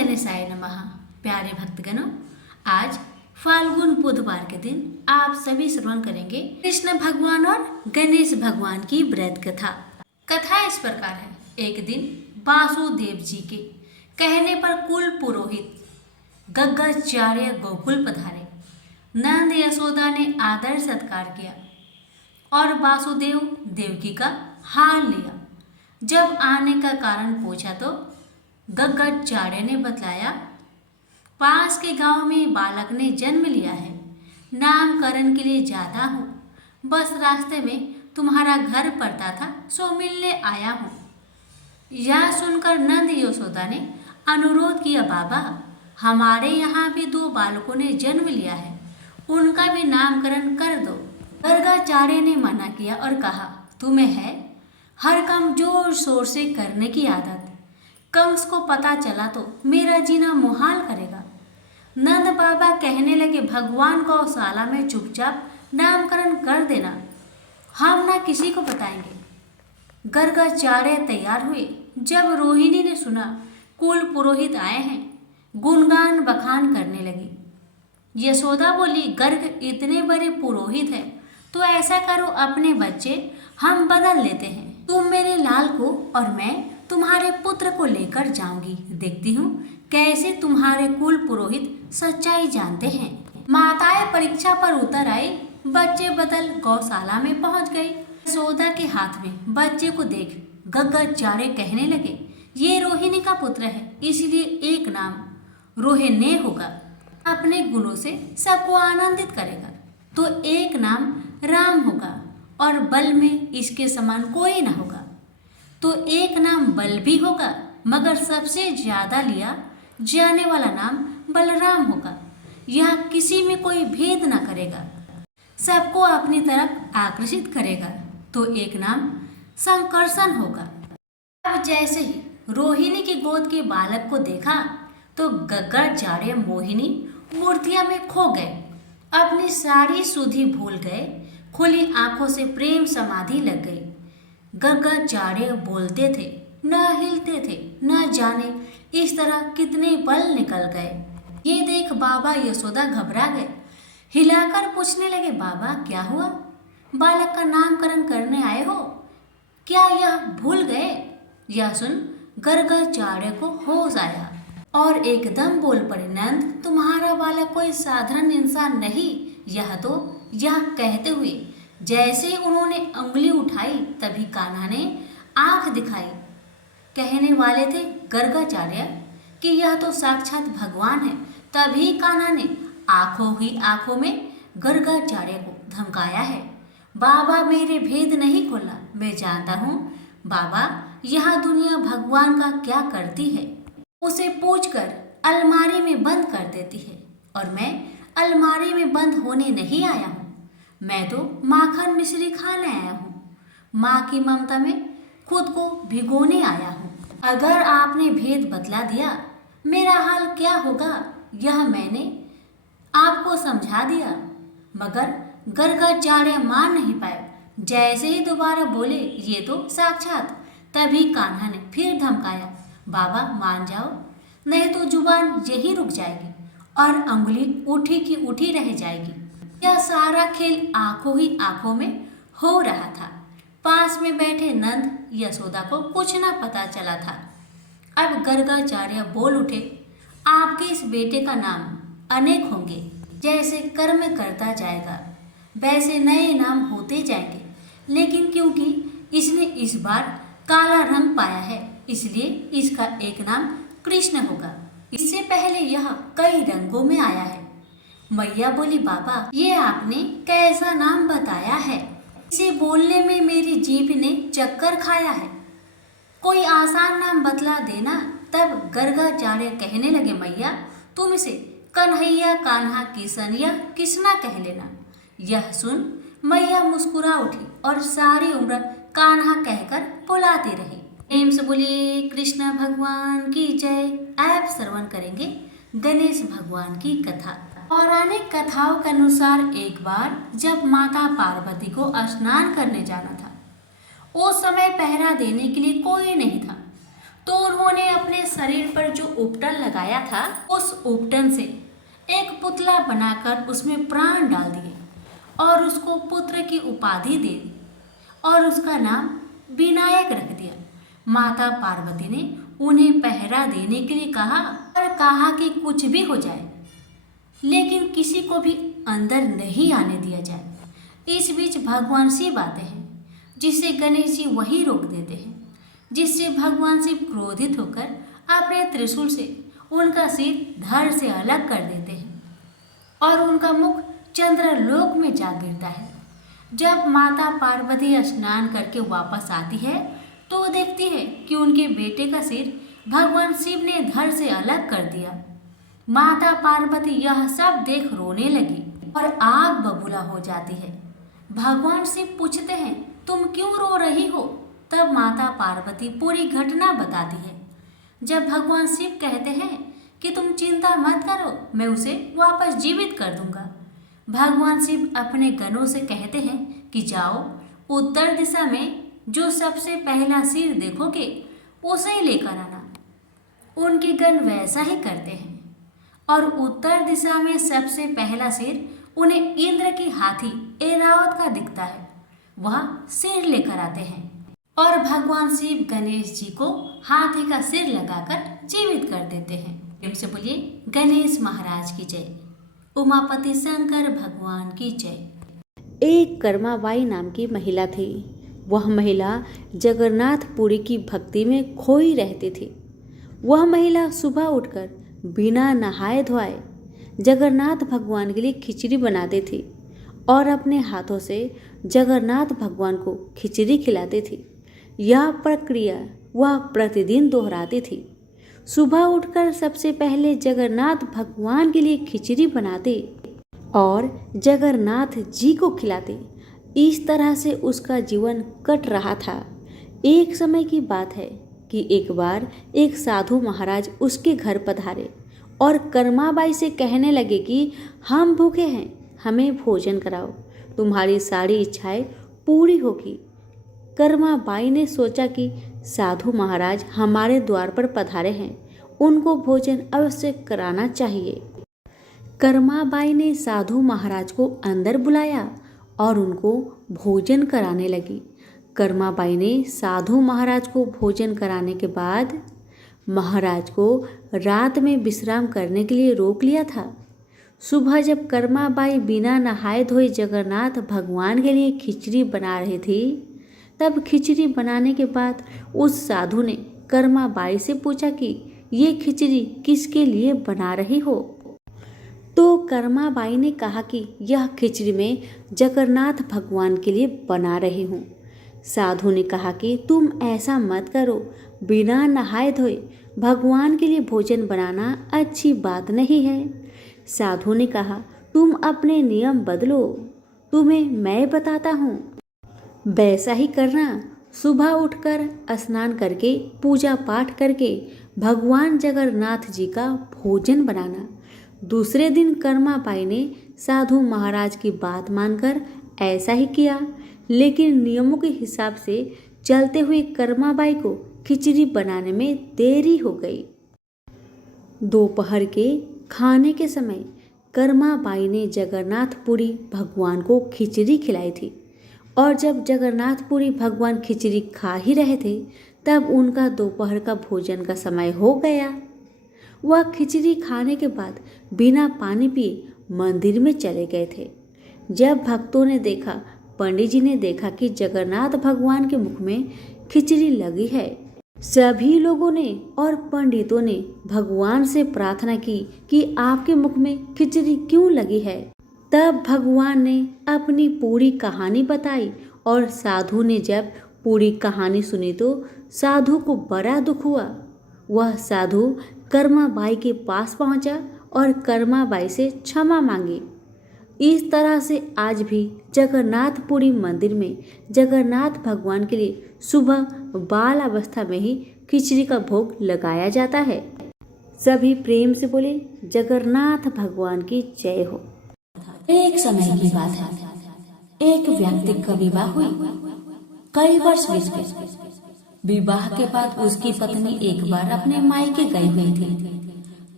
गणेशाय नमः। प्यारे भक्तगणों, आज फाल्गुन बुधवार के दिन आप सभी श्रवण करेंगे कृष्ण भगवान और गणेश भगवान की व्रत कथा। कथा इस प्रकार है। एक दिन वासुदेव जी के कहने पर कुल पुरोहित गग्गाचार्य गोकुल पधारे। नंद यशोदा ने आदर सत्कार किया और वासुदेव देवकी का हाल लिया। जब आने का कारण पूछा तो गग्गाचार्य ने बतलाया, पास के गांव में बालक ने जन्म लिया है, नामकरण के लिए जाता हूँ। बस रास्ते में तुम्हारा घर पड़ता था, सो मिलने आया हूँ। यह सुनकर नंद यशोदा ने अनुरोध किया, बाबा हमारे यहाँ भी 2 बालकों ने जन्म लिया है, उनका भी नामकरण कर दो। गग्गाचार्य ने मना किया और कहा, तुम्हें है हर काम जोर शोर से करने की आदत, कंस को पता चला तो मेरा जीना मुहाल करेगा। नंद बाबा कहने लगे, भगवान गौशाला में चुपचाप नामकरण कर देना, हम ना किसी को बताएंगे। गग्गाचार्य तैयार हुए। जब रोहिणी ने सुना कुल पुरोहित आए हैं, गुणगान बखान करने लगी। यशोदा बोली, गर्ग इतने बड़े पुरोहित हैं तो ऐसा करो, अपने बच्चे हम बदल लेते हैं। तुम मेरे लाल को और मैं तुम्हारे पुत्र को लेकर जाऊंगी। देखती हूँ कैसे तुम्हारे कुल पुरोहित सच्चाई जानते हैं। माताएं परीक्षा पर उतर आई। बच्चे बदल गौशाला में पहुंच गई। यशोदा के हाथ में बच्चे को देख गग्गाचार्य कहने लगे, ये रोहिणी का पुत्र है, इसलिए एक नाम रोहिणी होगा। अपने गुणों से सबको आनंदित करेगा तो एक नाम राम होगा, और बल में इसके समान कोई न होगा तो एक नाम बल भी होगा, मगर सबसे ज्यादा लिया जाने वाला नाम बलराम होगा। यह किसी में कोई भेद न करेगा, सबको अपनी तरफ आकर्षित करेगा तो एक नाम संकर्षण होगा। अब जैसे ही रोहिणी की गोद के बालक को देखा तो गग्गाचार्य मोहिनी मूर्तियां में खो गए, अपनी सारी सुधि भूल गए, खुली आंखों से प्रेम समाधि लग गई। गग्गाचार्य बोलते थे, न हिलते थे, न जाने इस तरह कितने पल निकल गए। ये देख बाबा यशोदा घबरा गए, हिलाकर पूछने लगे, बाबा क्या हुआ? बालक का नामकरण करने आए हो, क्या यह भूल गए? यह सुन गग्गाचार्य को होश आया और एकदम बोल पड़े, नंद तुम्हारा बालक कोई साधारण इंसान नहीं। यह कहते हुए जैसे उन्होंने उंगली उठाई तभी कान्हा ने आंख दिखाई। कहने वाले थे गग्गाचार्य कि यह तो साक्षात भगवान है। तभी कान्हा ने आंखों ही आंखों में गग्गाचार्य को धमकाया है, बाबा मेरे भेद नहीं खोला, मैं जानता हूँ बाबा यह दुनिया भगवान का क्या करती है, उसे पूछकर अलमारी में बंद कर देती है, और मैं अलमारी में बंद होने नहीं आया हूँ, मैं तो माखन मिश्री खाने आया हूँ, माँ की ममता में खुद को भिगोने आया हूँ। अगर आपने भेद बतला दिया मेरा हाल क्या होगा, यह मैंने आपको समझा दिया। मगर गग्गाचार्य मान नहीं पाए। जैसे ही दोबारा बोले, ये तो साक्षात। तभी कान्हा ने फिर धमकाया, बाबा मान जाओ, नहीं तो जुबान यही रुक जाएगी और अंगुली उठी की उठी रह जाएगी। यह सारा खेल आंखों ही आंखों में हो रहा था। पास में बैठे नंद यशोदा को कुछ न पता चला था। अब गग्गाचार्य बोल उठे, आपके इस बेटे का नाम अनेक होंगे, जैसे कर्म करता जाएगा वैसे नए नाम होते जाएंगे, लेकिन क्योंकि इसने इस बार काला रंग पाया है इसलिए इसका एक नाम कृष्ण होगा। इससे पहले यह कई रंगों में आया है। मैया बोली, बाबा ये आपने कैसा नाम बताया है, इसे बोलने में मेरी जीभ ने चक्कर खाया है, कोई आसान नाम बतला देना। तब गग्गाचार्य कहने लगे, मैया तुम इसे कन्हैया, कान्हा, किशन या कृष्णा कह लेना। यह सुन मैया मुस्कुरा उठी और सारी उम्र कान्हा कहकर बुलाती रही। प्रेम से बोलिए कृष्ण भगवान की जय। आप श्रवण करेंगे गणेश भगवान की कथा। पौराणिक कथाओं के अनुसार एक बार जब माता पार्वती को स्नान करने जाना था, उस समय पहरा देने के लिए कोई नहीं था, तो उन्होंने अपने शरीर पर जो उपटन लगाया था उस उपटन से एक पुतला बनाकर उसमें प्राण डाल दिए और उसको पुत्र की उपाधि दे दी और उसका नाम विनायक रख दिया। माता पार्वती ने उन्हें पहरा देने के लिए कहा और कहा कि कुछ भी हो जाए लेकिन किसी को भी अंदर नहीं आने दिया जाए। इस बीच भगवान शिव आते हैं जिससे गणेश जी वही रोक देते हैं, जिससे भगवान शिव क्रोधित होकर अपने त्रिशूल से उनका सिर धड़ से अलग कर देते हैं और उनका मुख चंद्रलोक में जा गिरता है। जब माता पार्वती स्नान करके वापस आती है तो देखती है कि उनके बेटे का सिर भगवान शिव ने धड़ से अलग कर दिया। माता पार्वती यह सब देख रोने लगी और आग बबूला हो जाती है। भगवान शिव पूछते हैं, तुम क्यों रो रही हो? तब माता पार्वती पूरी घटना बताती है। जब भगवान शिव कहते हैं कि तुम चिंता मत करो, मैं उसे वापस जीवित कर दूंगा। भगवान शिव अपने गणों से कहते हैं कि जाओ, उत्तर दिशा में जो सबसे पहला सिर देखोगे उसे ही लेकर आना। उनके गण वैसा ही करते हैं और उत्तर दिशा में सबसे पहला सिर उन्हें इंद्र की हाथी ऐरावत का दिखता है। वह सिर लेकर आते हैं और भगवान शिव गणेश जी को हाथी का सिर लगाकर जीवित कर देते हैं। प्रेम से बोलिए गणेश महाराज की जय, उमापति शंकर भगवान की जय। एक कर्माबाई नाम की महिला थी। वह महिला जगन्नाथपुरी की भक्ति में खोई रहती थी। वह महिला सुबह उठकर बिना नहाए धोए जगन्नाथ भगवान के लिए खिचड़ी बनाती थी और अपने हाथों से जगन्नाथ भगवान को खिचड़ी खिलाती थी। यह प्रक्रिया वह प्रतिदिन दोहराती थी। सुबह उठकर सबसे पहले जगन्नाथ भगवान के लिए खिचड़ी बनाते और जगन्नाथ जी को खिलाते। इस तरह से उसका जीवन कट रहा था। एक समय की बात है कि एक बार एक साधु महाराज उसके घर पधारे और कर्माबाई से कहने लगे कि हम भूखे हैं, हमें भोजन कराओ, तुम्हारी सारी इच्छाएं पूरी होगी। कर्माबाई ने सोचा कि साधु महाराज हमारे द्वार पर पधारे हैं, उनको भोजन अवश्य कराना चाहिए। कर्माबाई ने साधु महाराज को अंदर बुलाया और उनको भोजन कराने लगी। कर्माबाई ने साधु महाराज को भोजन कराने के बाद महाराज को रात में विश्राम करने के लिए रोक लिया था। सुबह जब कर्माबाई बिना नहाए धोए जगन्नाथ भगवान के लिए खिचड़ी बना रही थी, तब खिचड़ी बनाने के बाद उस साधु ने कर्माबाई से पूछा कि ये खिचड़ी किसके लिए बना रही हो? तो कर्माबाई ने कहा कि यह खिचड़ी मैं जगन्नाथ भगवान के लिए बना रही हूँ। साधु ने कहा कि तुम ऐसा मत करो, बिना नहाए धोए भगवान के लिए भोजन बनाना अच्छी बात नहीं है। साधु ने कहा, तुम अपने नियम बदलो, तुम्हें मैं बताता हूँ, वैसा ही करना। सुबह उठकर स्नान करके पूजा पाठ करके भगवान जगन्नाथ जी का भोजन बनाना। दूसरे दिन कर्माबाई ने साधु महाराज की बात मानकर ऐसा ही किया, लेकिन नियमों के हिसाब से चलते हुए कर्माबाई को खिचड़ी बनाने में देरी हो गई। दोपहर के खाने के समय कर्माबाई ने जगन्नाथपुरी भगवान को खिचड़ी खिलाई थी और जब जगन्नाथपुरी भगवान खिचड़ी खा ही रहे थे तब उनका दोपहर का भोजन का समय हो गया। वह खिचड़ी खाने के बाद बिना पानी पिए मंदिर में चले गए थे। जब भक्तों ने देखा, पंडित जी ने देखा कि जगन्नाथ भगवान के मुख में खिचड़ी लगी है, सभी लोगों ने और पंडितों ने भगवान से प्रार्थना की कि आपके मुख में खिचड़ी क्यों लगी है। तब भगवान ने अपनी पूरी कहानी बताई और साधु ने जब पूरी कहानी सुनी तो साधु को बड़ा दुख हुआ। वह साधु कर्माबाई के पास पहुंचा और कर्माबाई से क्षमा मांगी। इस तरह से आज भी जगन्नाथपुरी मंदिर में जगन्नाथ भगवान के लिए सुबह बाल अवस्था में ही खिचड़ी का भोग लगाया जाता है। सभी प्रेम से बोले जगन्नाथ भगवान की जय हो। एक समय की बात है, एक व्यक्ति का विवाह हुई। कई वर्ष बीत गए। विवाह के बाद उसकी पत्नी एक बार अपने मायके गई हुई थी।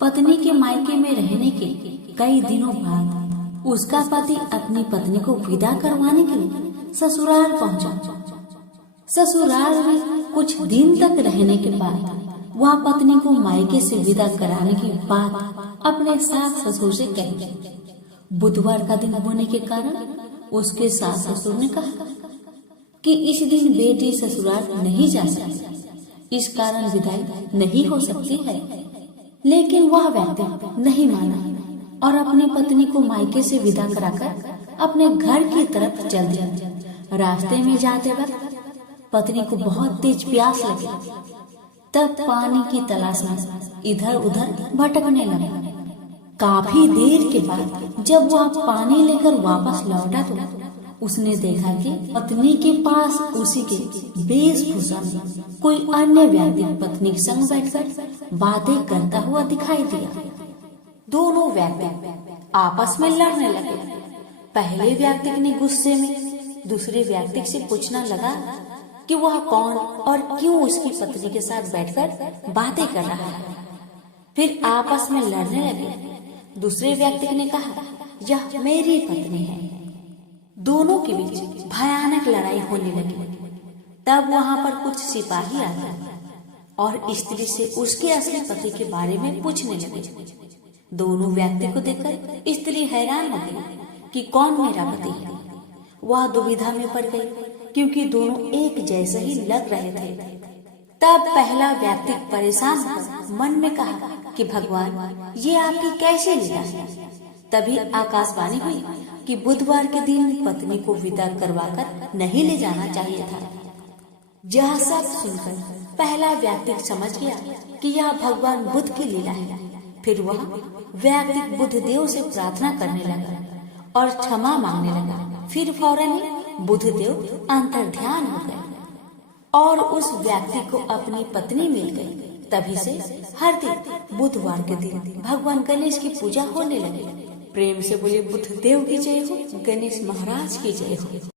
पत्नी के मायके में रहने के कई दिनों बाद उसका पति अपनी पत्नी को विदा करवाने के लिए ससुराल पहुंचा। ससुराल में कुछ दिन तक रहने के बाद वह पत्नी को मायके से विदा कराने की बात अपने सास ससुर से कही। बुधवार का दिन होने के कारण उसके सास ससुर ने कहा कि इस दिन बेटी ससुराल नहीं जा सकती, इस कारण विदाई नहीं हो सकती है। लेकिन वह व्यक्ति नहीं माना और अपनी पत्नी को मायके से विदा कराकर अपने घर की तरफ चल दिया। रास्ते में जाते वक्त पत्नी को बहुत तेज प्यास लगी, तब पानी की तलाश में इधर उधर भटकने लगा। काफी देर के बाद जब वह पानी लेकर वापस लौटा तो उसने देखा कि पत्नी के पास उसी के वेशभूषा में कोई अन्य व्यक्ति पत्नी के संग बैठकर बातें करता हुआ दिखाई दिया। दोनों व्यक्ति आपस में लड़ने लगे। पहले व्यक्ति ने गुस्से में दूसरे व्यक्ति से पूछना लगा कि वह कौन और क्यों उसकी पत्नी के साथ बैठकर बातें कर रहा है। फिर आपस में लड़ने लगे। दूसरे व्यक्ति ने कहा, यह मेरी पत्नी है। दोनों के बीच भयानक लड़ाई होने लगी। तब वहां पर कुछ सिपाही आ गए और स्त्री से उसके असली पति के बारे में पूछने लगे। दोनों व्यक्ति को देखकर स्त्री हैरान हो गई कि कौन मेरा पति है। वह दुविधा में पड़ गई क्योंकि दोनों एक जैसे ही लग रहे थे। तब पहला व्यक्ति परेशान होकर मन में कहा कि भगवान, ये आपकी कैसे लीला है। तभी आकाशवाणी हुई कि बुधवार के दिन पत्नी को विदा करवाकर नहीं ले जाना चाहिए था। यह सब सुनकर पहला व्यक्ति समझ गया कि यह भगवान बुद्ध की लीला है। फिर वह व्यक्ति बुद्धदेव से प्रार्थना करने लगा और क्षमा मांगने लगा। फिर फौरन ही बुद्धदेव अंतर्ध्यान हो गए और उस व्यक्ति को अपनी पत्नी मिल गई। तभी से हर दिन बुधवार के दिन भगवान गणेश की पूजा होने लगी। प्रेम से बोले बुद्धदेव की जय हो, गणेश महाराज की जय हो।